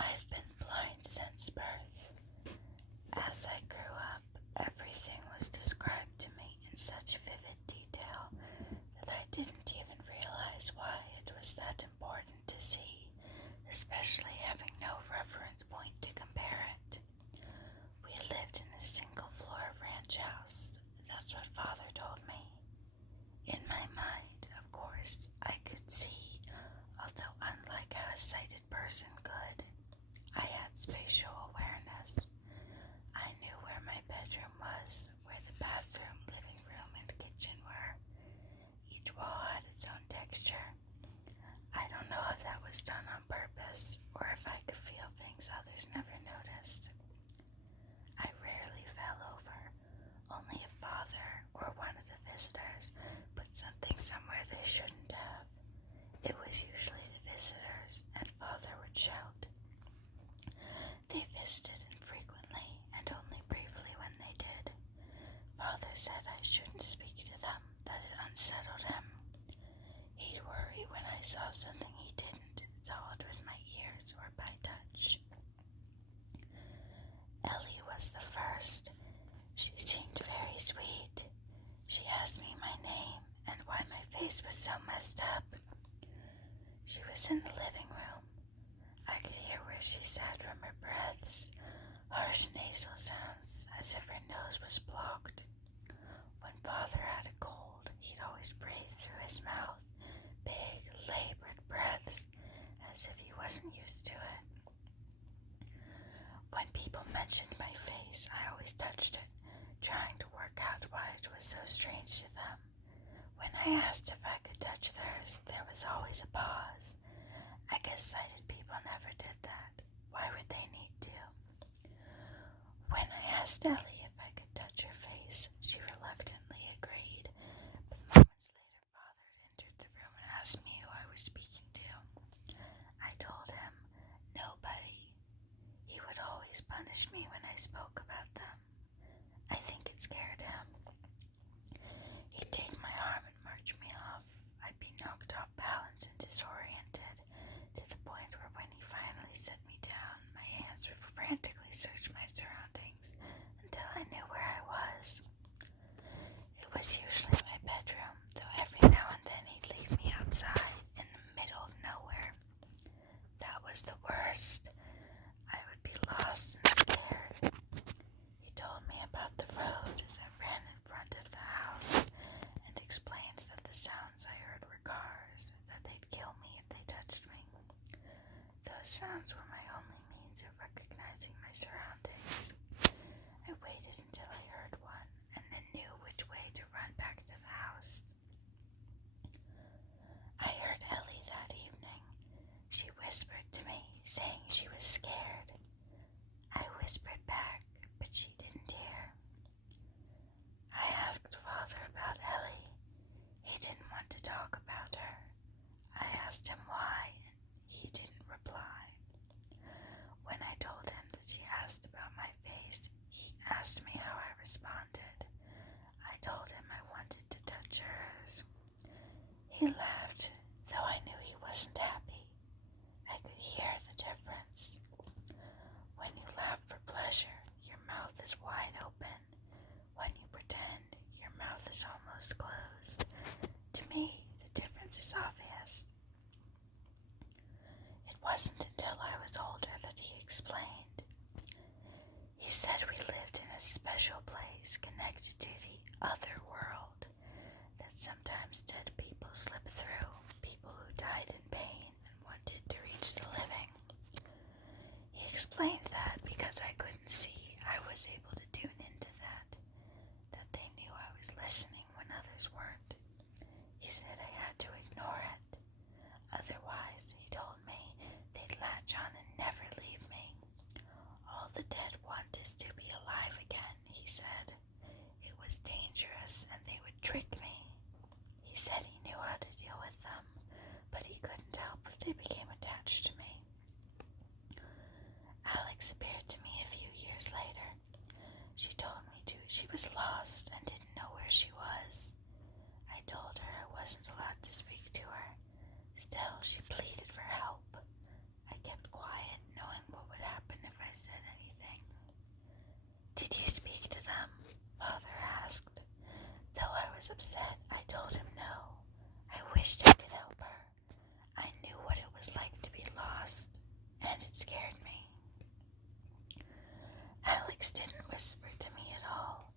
I've been blind since birth. As I grew up, everything was described to me in such vivid detail that I didn't even realize why it was that important to see, especially having no reference point to compare it. We lived in a single-floor ranch house. That's what Father told me. In my mind, of course, I could see, although unlike how a sighted person could, I had spatial awareness. I knew where my bedroom was, where the bathroom, living room, and kitchen were. Each wall had its own texture. I don't know if that was done on purpose, or if I could feel things others never noticed. I rarely fell over. Only if Father or one of the visitors put something somewhere they shouldn't have. It was usually the visitors, and Father would shout. They visited infrequently, and only briefly when they did. Father said I shouldn't speak to them, that it unsettled him. He'd worry when I saw something he didn't, saw it with my ears or by touch. Ellie was the first. She seemed very sweet. She asked me my name and why my face was so messed up. She was in the living room. I could hear where she sat from her breaths, harsh nasal sounds as if her nose was blocked. When Father had a cold, he'd always breathe through his mouth, big, labored breaths, as if he wasn't used to it. When people mentioned my face, I always touched it, trying to work out why it was so strange to them. When I asked if I could touch theirs, there was always a pause. I guess sighted people never did that. Why would they need to? When I asked Ellie if I could touch her face, she reluctantly agreed, but moments later Father entered the room and asked me who I was speaking to. I told him, nobody. He would always punish me when I spoke about them. I think it scared him. He'd take my arm and march me off. I'd be knocked off balance and disoriented, to the point where when he finally set me down, my hands would frantically search my surroundings until I knew where I was. It was usually my bedroom, though every now and then he'd leave me outside in the middle of nowhere. That was the worst. I would be lost and scared. He told me about the road that ran in front of the house and explained that the sounds I heard were cars, that they'd kill me if they touched me. Those sounds were my only means of recognizing my surroundings. I waited until I heard one and then knew which way to run back to the house. I heard Ellie that evening. She whispered to me, saying she was scared. I whispered back, but she didn't hear. I asked Father about Ellie. He didn't want to talk about her. I asked him why, and he didn't reply. When I told him that she asked about my face, he asked me how I responded. I told him I wanted to touch hers. He laughed, though I knew he wasn't happy. I could hear the difference. When you laugh for pleasure, your mouth is wide open. When you pretend, your mouth is almost closed. To me, the difference is obvious. It wasn't until I was older that he explained. He said we lived in a special place connected to the other world, that sometimes dead people slip through, people who died in pain and wanted to reach the living. He explained that because I couldn't see, I was able to tune into that they knew I was listening when others weren't. He said I had to ignore it. Otherwise, he told me, they'd latch on and never leave me. All the dead want is to be alive again, he said. It was dangerous and they would trick me. He said he knew how to deal with them, but he couldn't help if they became attached to me. Alex it scared me. Alex didn't whisper to me at all.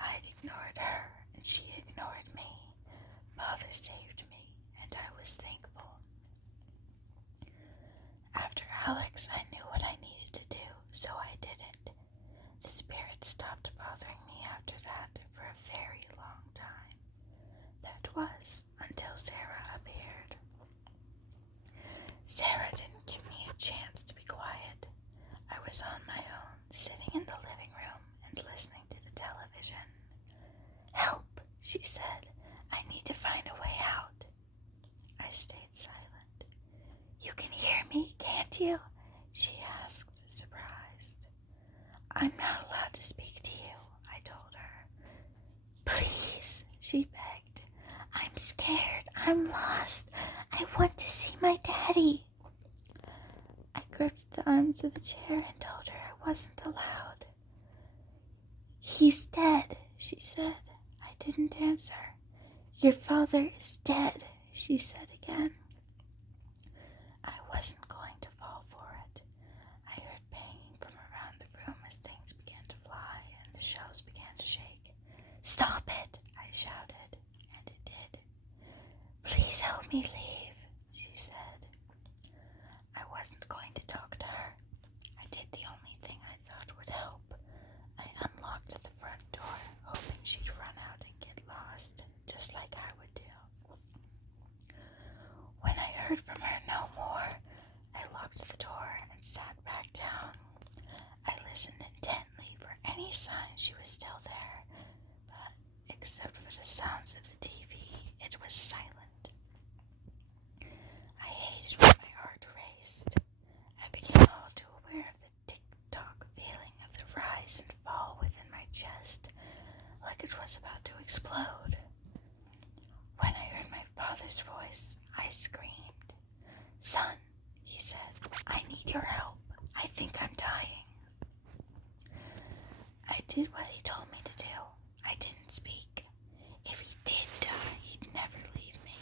I'd ignored her, and she ignored me. Father saved me, and I was thankful. After Alex, I knew what I needed to do, so I did it. The spirit stopped bothering me after that for a very long time. That was until Sarah appeared. Sarah didn't give me a chance to be quiet. I was on my own, sitting in the living room and listening to the television. "Help," she said. "I need to find a way out." I stayed silent. "You can hear me, can't you?" she asked, surprised. "I'm not allowed to speak to you," I told her. "Please," she begged. "I'm scared. I'm lost. I want to see my daddy." I gripped the arms of the chair and told her I wasn't allowed. "He's dead," she said. I didn't answer. "Your father is dead," she said again. I wasn't going to fall for it. I heard banging from around the room as things began to fly and the shelves began to shake. "Stop it," I shouted, and it did. "Please help me leave," she said. I wasn't going to talk to her. I did the only thing I thought would help. I unlocked the front door, hoping she'd run out and get lost, just like I would do. When I heard from her no more, I locked the door and sat back down. I listened intently for any sign she was still there, but except for the sounds of the TV, it was silent. I hated when my heart raced. I became all too aware of the tick-tock feeling of the rise and fall within my chest, like it was about to explode. When I heard my father's voice, I screamed. "Son," he said, "I need your help. I think I'm dying." I did what he told me to do. I didn't speak. If he did die, he'd never leave me.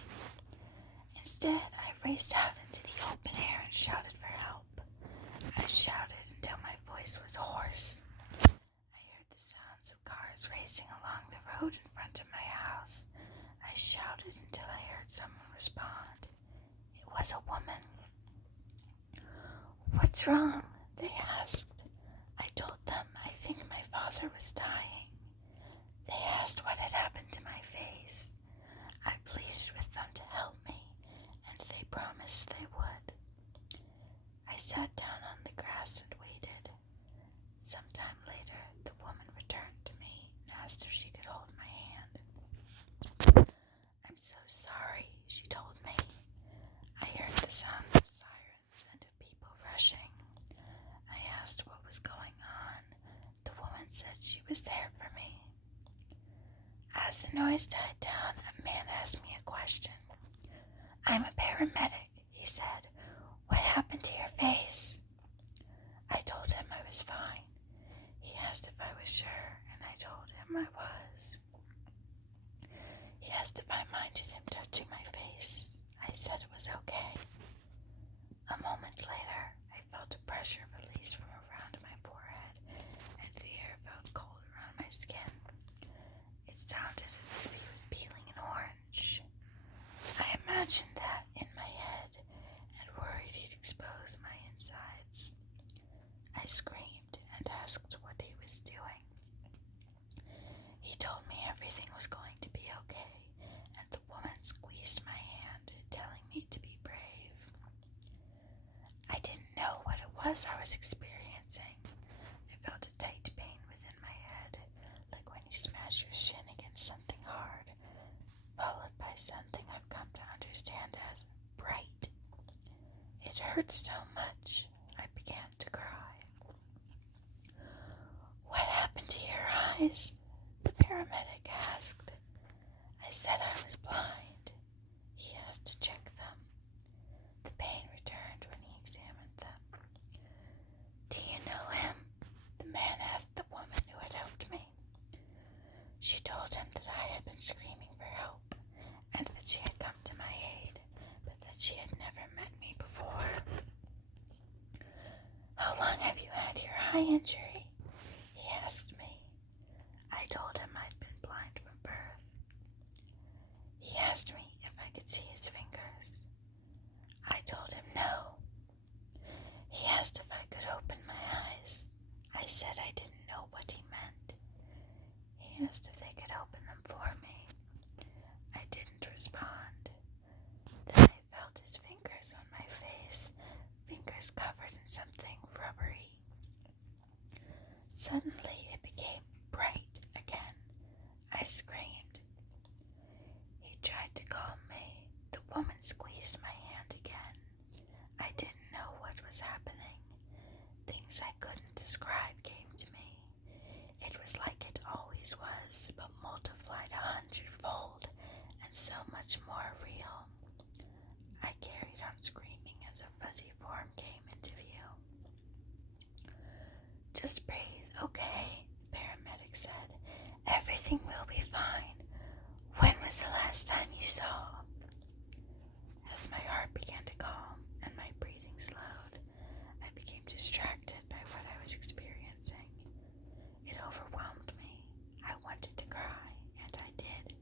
Instead, I raced out into the open air and shouted for help. I shouted until my voice was hoarse. I heard the sounds of cars racing along the road in front of my house. I shouted until I heard someone respond. It was a woman. "What's wrong?" they asked. I told them I think my father was dying. They asked what had happened to my face. I pleaded with them to help me, and they promised they would. I sat down on the grass and waited. Sometime later, the woman returned to me and asked if she could hold my hand. "I'm so sorry," she told me. I heard the sound of sirens and of people rushing. I asked what was going on. The woman said she was there for me. As the noise died down, a man asked me a question. "I'm a paramedic," he said. "What happened to your face?" I told him I was fine. He asked if I was sure, and I told him I was. He asked if I minded him touching my face. I said it was okay. A moment later, I felt a pressure release from around my forehead, and the air felt cold around my skin. It sounded as if he was peeling an orange. I imagined that in my head and worried he'd expose my insides. I screamed and asked what he was doing. He told me everything was going to be okay, and the woman squeezed my hand, telling me to be brave. I didn't know what it was I was experiencing. I felt a tight pain within my head, like when you smash your shin against something hard, followed by something I've come to understand as bright. It hurt so much, I began to cry. "What happened to your eyes?" the paramedic asked. I said I was blind. He asked to check them. The pain returned when he examined them. "Do you know him?" the man asked the woman who had helped me. She told him that I had been screaming for help, and that she had come to my aid, but that she had never met me before. eye injury?" he asked me. I told him I'd been blind from birth. He asked me if I could see his fingers. I told him no. He asked if I could open my eyes. I said I didn't know what he meant. He asked if they could open them for me. I didn't respond. Then I felt his fingers on my face, fingers covered in something rubbery. Suddenly it became bright again. I screamed. He tried to calm me. The woman squeezed my hand again. I didn't know what was happening. Things I couldn't describe came to me. It was like it always was, but multiplied 100-fold and so much more real. I carried on screaming as a fuzzy form came into view. "Just breathe, okay?" the paramedic said. "Everything will be fine. When was the last time you saw?" As my heart began to calm and my breathing slowed, I became distracted by what I was experiencing. It overwhelmed me. I wanted to cry, and I did.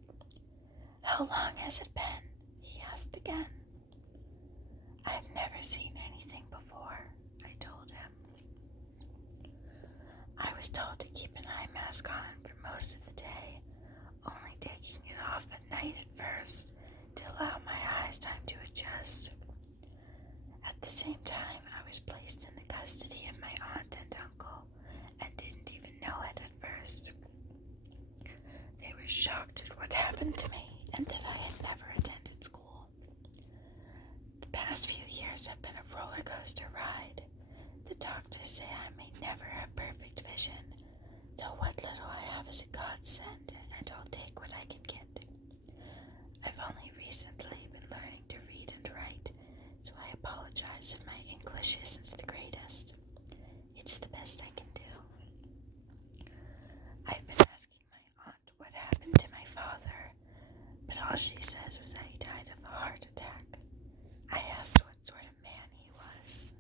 "How long has it been?" he asked again. "I've never seen anything before," I told him. I was told to keep an eye mask on for most of the day, only taking it off at night at first to allow my eyes time to adjust. At the same time, I was placed in the custody of my aunt and uncle and didn't even know it at first. They were shocked at what happened to me and that I had never attended school. The past few years have been a roller coaster ride. The doctors say I may never have perfect vision, though what little I have is a godsend, and I'll take what I can get. I've only recently been learning to read and write, so I apologize if my English isn't the greatest. It's the best I can do. I've been asking my aunt what happened to my father, but all she says was that he died of a heart attack. I asked what sort of man he was.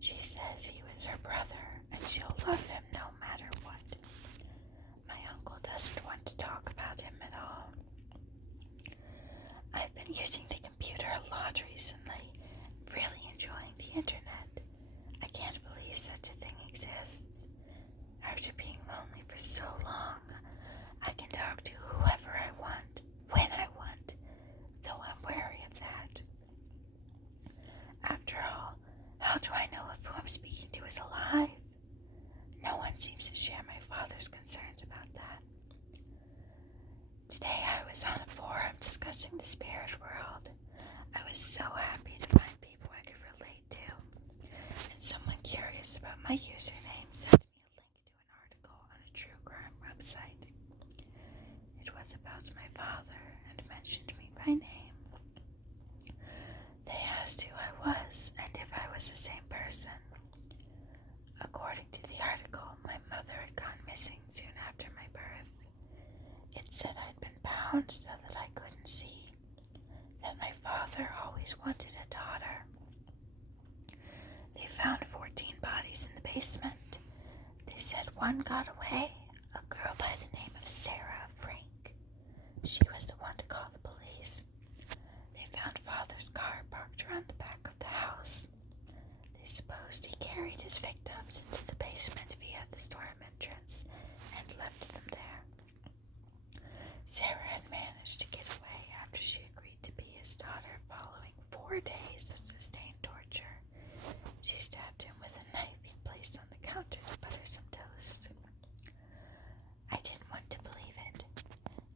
She says he was her brother, and she'll love him no matter what. My uncle doesn't want to talk about him at all. I've been using the computer a lot recently, really enjoying the internet. I can't believe such a thing exists. After being lonely for so long, I can talk to whoever I want, when I want, though I'm wary of that. After all, how do I know if who I'm speaking to is alive? No one seems to share my father's concerns about that. Today I was on a forum discussing the spirit world. I was so happy to find people I could relate to, and someone curious about my username sent me a link to an article on a true crime website. It was about my father and mentioned me by name. They asked who I was and if I was the same person. According to the article, my mother had gone missing soon after my birth. It said I'd been bound so that I couldn't see, that my father always wanted a daughter. They found 14 bodies in the basement. They said one got away, a girl by the name of Sarah Frank. She was the one to call the police. They found father's car parked around the back of the house. They supposed he carried his victims into the basement via the storm entrance and left them there. Sarah had managed to get away after she agreed to be his daughter following 4 days of sustained torture. She stabbed him with a knife he'd placed on the counter to butter some toast. I didn't want to believe it,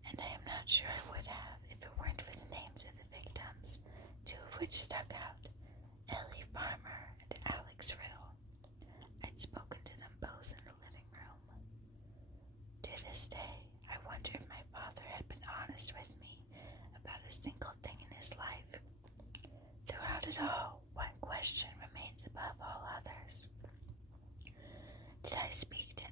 and I am not sure I would have if it weren't for the names of the victims, 2 of which stuck out, Ellie Farmer and Alex Riddle. I'd spoken to them both in the living room. To this day, I wonder if my father had been honest with me about a single thing in his life. Throughout it all, one question remains above all others. Did I speak to